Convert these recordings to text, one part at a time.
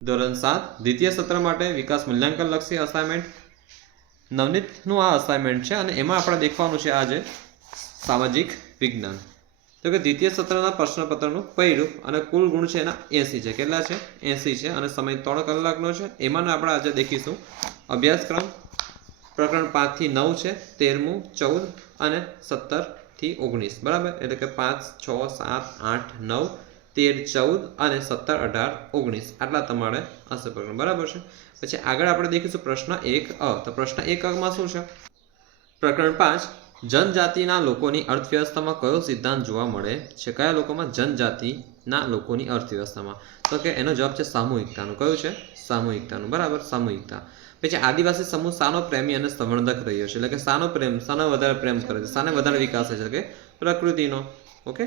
ધોરણ 7 દ્વિતીય સત્ર માટે વિકાસ મૂલ્યાંકન લક્ષી અસાઇનમેન્ટ નવનીતનું આ અસાઇનમેન્ટ છે અને એમાં આપણે દેખવાનું છે આજે સામાજિક વિજ્ઞાન. તો કે દ્વિતીય સત્રના પ્રશ્નપત્રનું પહેલું અને કુલ ગુણ છે એના 80 છે. કેટલા છે? 80 છે અને સમય 3 કલાકનો છે. એમાં આપણે આજે દેખીશું અભ્યાસક્રમ પ્રકરણ 5 થી 9 છે, 13મું 14 અને 17 થી 19. બરાબર, એટલે કે 5, 6, 7, 8, 9, 13, 14 અને 17, 18, 19 આટલા તમારે હશે પ્રકરણ. બરાબર છે. પછી આગળ આપણે દેખીશું પ્રશ્ન 1 તો પ્રશ્ન 1 માં શું છે? પ્રકરણ 5 જનજાતિના લોકોની અર્થવ્યવસ્થામાં કયો સિદ્ધાંત જોવા મળે છે? કયા લોકોમાં? જનજાતિના લોકોની અર્થવ્યવસ્થામાં. તો કે એનો જવાબ છે સામૂહિકતાનું. કયું છે? સામૂહિકતાનું. બરાબર, સામૂહિકતા. પછી આદિવાસી સમૂહ શાનો પ્રેમી અને સંવર્ધક રહ્યો છે? એટલે કે શાનો પ્રેમ, શાનો વધારે પ્રેમ કરે છે, શાને વધારે વિકાસ છે? કે પ્રકૃતિનો. ઓકે.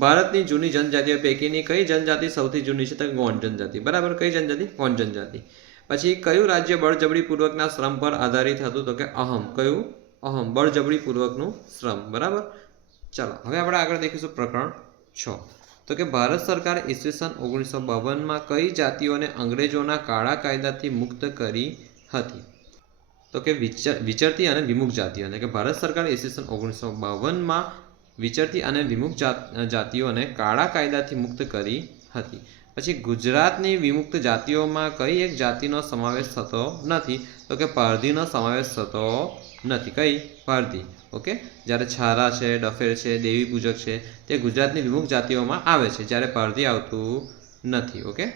ભારતની જૂની જનજાતિઓ પૈકીની કઈ જનજાતિ સૌથી જૂની છે? તો ગોંડ જનજાતિ. બરાબર, કઈ જનજાતિ? ગોંડ જનજાતિ. પછી કયું રાજ્ય બળજબરીપૂર્વકના શ્રમ પર આધારિત હતું? તો કે અહમ. કયું? અહમ. બળજબરીપૂર્વકનું શ્રમ. બરાબર. ચાલો હવે આપણે આગળ દેખીશું પ્રકરણ 6. તો કે ભારત સરકાર ઈસવીસન 1952માં કઈ જાતિઓને અંગ્રેજોના કાળા કાયદાથી મુક્ત કરી હતી? તો કે વિચરતી અને વિમુખ જાતિઓને. કે ભારત સરકાર ઈસવીસન 1952માં વિચરતી અને વિમુખ જાતિઓને કાળા કાયદાથી મુક્ત કરી હતી. પછી ગુજરાતની વિમુક્ત જાતિઓમાં કઈ એક જાતિનો સમાવેશ થતો નથી? તો કે પારધીનો સમાવેશ થતો નથી. કઈ? પારધી. ઓકે. જ્યારે છારા છે, ડફેર છે, દેવી પૂજક છે તે ગુજરાતની વિમુક્ત જાતિઓમાં આવે છે, જ્યારે પારધી આવતું નથી. ઓકે.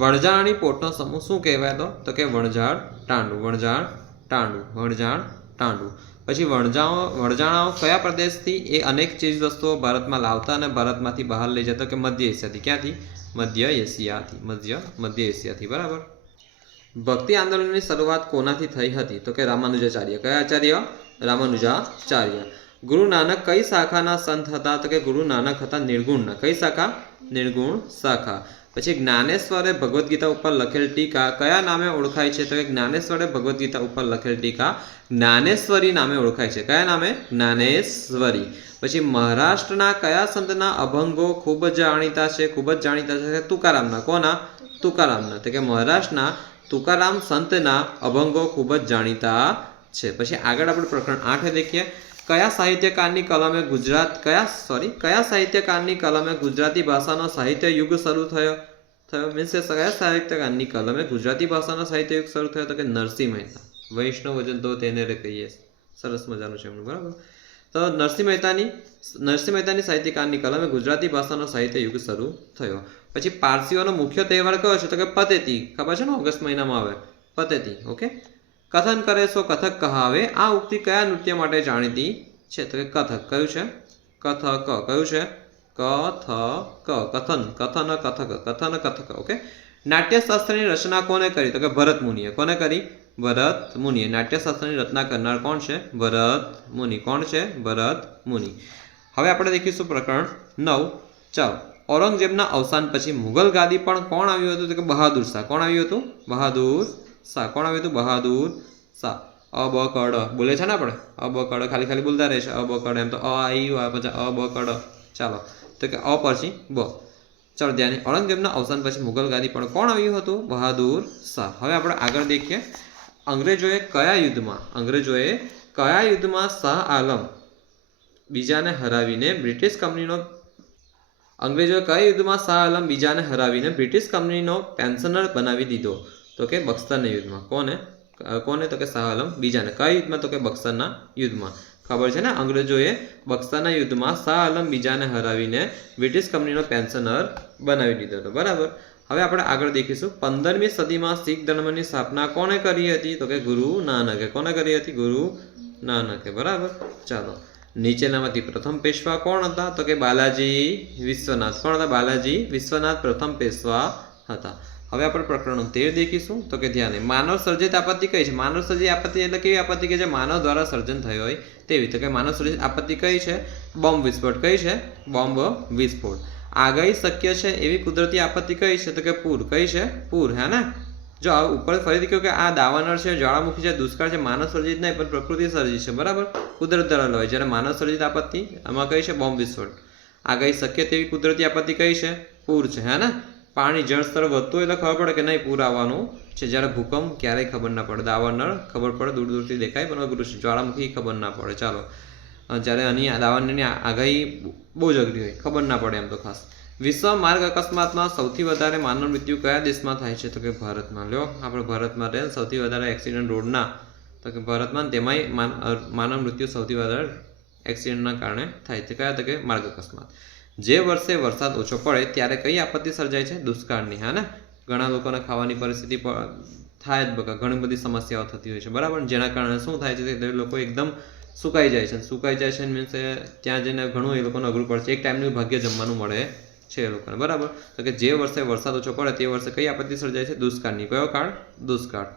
વણઝારાની પોટનો સમૂહ શું કહેવાતો? તો કે વણઝાર ટાંડું. વણઝાર ટાંડું. વણઝાર ટાંડું. પછી વણઝારાઓ કયા પ્રદેશથી એ અનેક ચીજ વસ્તુઓ ભારતમાં લાવતા અને ભારતમાંથી બહાર લઈ જતા? કે મધ્ય એશિયાથી. ક્યાંથી? મધ્ય એશિયાથી. મધ્ય એશિયાથી. બરાબર. ભક્તિ આંદોલનની શરૂઆત કોનાથી થઈ હતી? તો કે રામાનુજાચાર્ય. કયા આચાર્ય? રામાનુજાચાર્ય. ગુરુ નાનક કઈ શાખાના સંત હતા? તો કે ગુરુ નાનક હતા નિર્ગુણના. કઈ શાખા? નિર્ગુણ શાખા. પછી જ્ઞાનેશ્વરે ભગવદ્ ગીતા ઉપર લખેલ ટીકા કયા નામે ઓળખાય છે? તો કે જ્ઞાનેશ્વરે ભગવદ્ ગીતા ઉપર લખેલ ટીકા જ્ઞાનેશ્વરી નામે ઓળખાય છે. કયા નામે? જ્ઞાનેશ્વરી. પછી મહારાષ્ટ્રના કયા સંતના અભંગો ખૂબ જ જાણીતા છે? ખૂબ જ જાણીતા છે તુકારામના. કોના? તુકારામના. તો કે મહારાષ્ટ્રના તુકારામ સંતના અભંગો ખૂબ જ જાણીતા છે. પછી આગળ આપણે પ્રકરણ 8 દેખીએ. કયા સાહિત્યકારની કલમે ગુજરાતી ભાષાનો સાહિત્ય યુગ શરૂ થયો? મીન્સ કે કયા સાહિત્યકારની કલમે ગુજરાતી ભાષાનો સાહિત્ય યુગ શરૂ થયો? તો કે નરસિંહ મહેતા. વૈષ્ણવ વજન તો તેને કહીએ. સરસ મજાનું છે એમનું. બરાબર. તો નરસિંહ મહેતાની સાહિત્યકારની કલમે ગુજરાતી ભાષાનો સાહિત્ય યુગ શરૂ થયો. પછી પારસીઓનો મુખ્ય તહેવાર કયો છે? તો કે પતેતી. ખબર છે ને, ઓગસ્ટ મહિનામાં આવે પતેતી. ઓકે. કથન કરે સો કથક કહાવે. આ ઉક્તિ કયા નૃત્ય માટે જાણીતી છે? તો કે કથક. કયું છે? કથક. કયું છે? કથક. કથન કથક. ઓકે. નાટ્યશાસ્ત્રની રચના કોને કરી? તો કે ભરત મુનિએ. કોને કરી? ભરત મુનિએ. નાટ્યશાસ્ત્રની રચના કરનાર કોણ છે? ભરત મુનિ. કોણ છે? ભરત મુનિ. હવે આપણે દેખીશું પ્રકરણ 9. ચાલો. ઔરંગઝેબના અવસાન પછી મુગલ ગાદી પણ કોણ આવ્યું હતું? તો કે બહાદુર શાહ. કોણ આવ્યું હતું? બહાદુર શાહ. કોણ આવ્યું હતું? બહાદુર શાહ. બ કડ બોલે છે ને આપણે? બ કડ ખાલી બોલતા રહે છે. બ કડ. એમ તો આવ્યું પછી બ કડ. ચાલો. તો કે પછી બ. ચાલો ધ્યાન. ઔરંગઝેબના અવસાન પછી મુગલ ગાદી પણ કોણ આવ્યું હતું? બહાદુર શાહ. હવે આપણે આગળ દેખીએ. અંગ્રેજોએ કયા યુદ્ધમાં શાહ આલમ બીજાને હરાવીને બ્રિટિશ કંપનીનો પેન્શનર બનાવી દીધો? તો કે બક્સરના યુદ્ધમાં. કોને? તો કે શાહ આલમ બીજાને. કયા યુદ્ધમાં? તો કે બક્સરના યુદ્ધમાં. ખબર છે ને, અંગ્રેજોએ બક્સરના યુદ્ધમાં શાહ આલમ બીજાને હરાવીને બ્રિટિશ કંપનીનો પેન્શનર બનાવી દીધો હતો. બરાબર. હવે આપણે આગળ દેખીશું. 15મી સદીમાં શીખ ધર્મની સ્થાપના કોને કરી હતી? તો કે ગુરુ નાનકે. કોને કરી હતી? ગુરુ નાનકે. બરાબર. ચાલો. નીચેનામાંથી પ્રથમ પેશવા કોણ હતા? તો કે બાલાજી વિશ્વનાથ. કોણ હતા? બાલાજી વિશ્વનાથ પ્રથમ પેશવા હતા. હવે આપણે પ્રકરણ 13 દેખીશું. તો કે ધ્યાને. માનવ સર્જિત આપત્તિ કઈ છે? માનવ સર્જિત આપત્તિ એટલે કેવી આપત્તિ કે જે માનવ દ્વારા સર્જન થઈ હોય તેવી. તો કે માનવ સર્જિત આપત્તિ કઈ છે? બોમ્બ વિસ્ફોટ. કઈ છે? બોમ્બ વિસ્ફોટ. આગાહી શક્ય છે એવી કુદરતી આપત્તિ કઈ છે? તો કે પૂર. કઈ છે? પૂર. હે ને? જો ઉપર ફરીથી કહ્યું કે આ દાવાનળ છે, જ્વાળામુખી છે, દુષ્કાળ છે, માનવ સર્જિત નહીં પણ પ્રકૃતિ સર્જિત છે. બરાબર. કુદરત દ્વારા હોય. જ્યારે માનવ સર્જિત આપત્તિ આમાં કઈ છે? બોમ્બ વિસ્ફોટ. આગાહી શક્ય તેવી કુદરતી આપત્તિ કઈ છે? પૂર છે. હે ને? પાણી જળસ્તર વધતું એટલે ખબર પડે કે નહીં પૂર આવવાનું છે. જ્યારે ભૂકંપ ક્યારેય ખબર ના પડે. દાવાનળ ખબર પડે, દૂર દૂરથી દેખાય, પણ અઘરું છે. જ્વાળામુખી ખબર ના પડે. ચાલો, જ્યારે આની દાવાનળની આગાહી બહુ જ અઘરી હોય, ખબર ના પડે એમ તો ખાસ. વિશ્વ માર્ગ અકસ્માતમાં સૌથી વધારે માનવ મૃત્યુ કયા દેશમાં થાય છે? તો કે ભારતમાં. લ્યો, આપણે ભારતમાં રહે સૌથી વધારે એક્સિડન્ટ રોડના, તો કે ભારતમાં. તેમાંય માનવ મૃત્યુ સૌથી વધારે એક્સિડન્ટના કારણે થાય છે. કયા? તો કે માર્ગ અકસ્માત. જે વર્ષે વરસાદ ઓછો પડે ત્યારે કઈ આપત્તિ સર્જાય છે? દુષ્કાળની. હા ને, ઘણા લોકોને ખાવાની પરિસ્થિતિ થાય જ બકા, ઘણી બધી સમસ્યાઓ થતી હોય છે, બરાબર. જેના કારણે શું થાય છે? તે લોકો એકદમ સુકાઈ જાય છે. મીન્સ ત્યાં જઈને ઘણું એ લોકોને અઘરું પડશે. એક ટાઈમનું ભાગ્ય જમવાનું મળે છે એ લોકોને, બરાબર. તો કે જે વર્ષે વરસાદ ઓછો પડે તે વર્ષે કઈ આપત્તિ સર્જાય છે? દુષ્કાળની. કયો કાળ? દુષ્કાળ.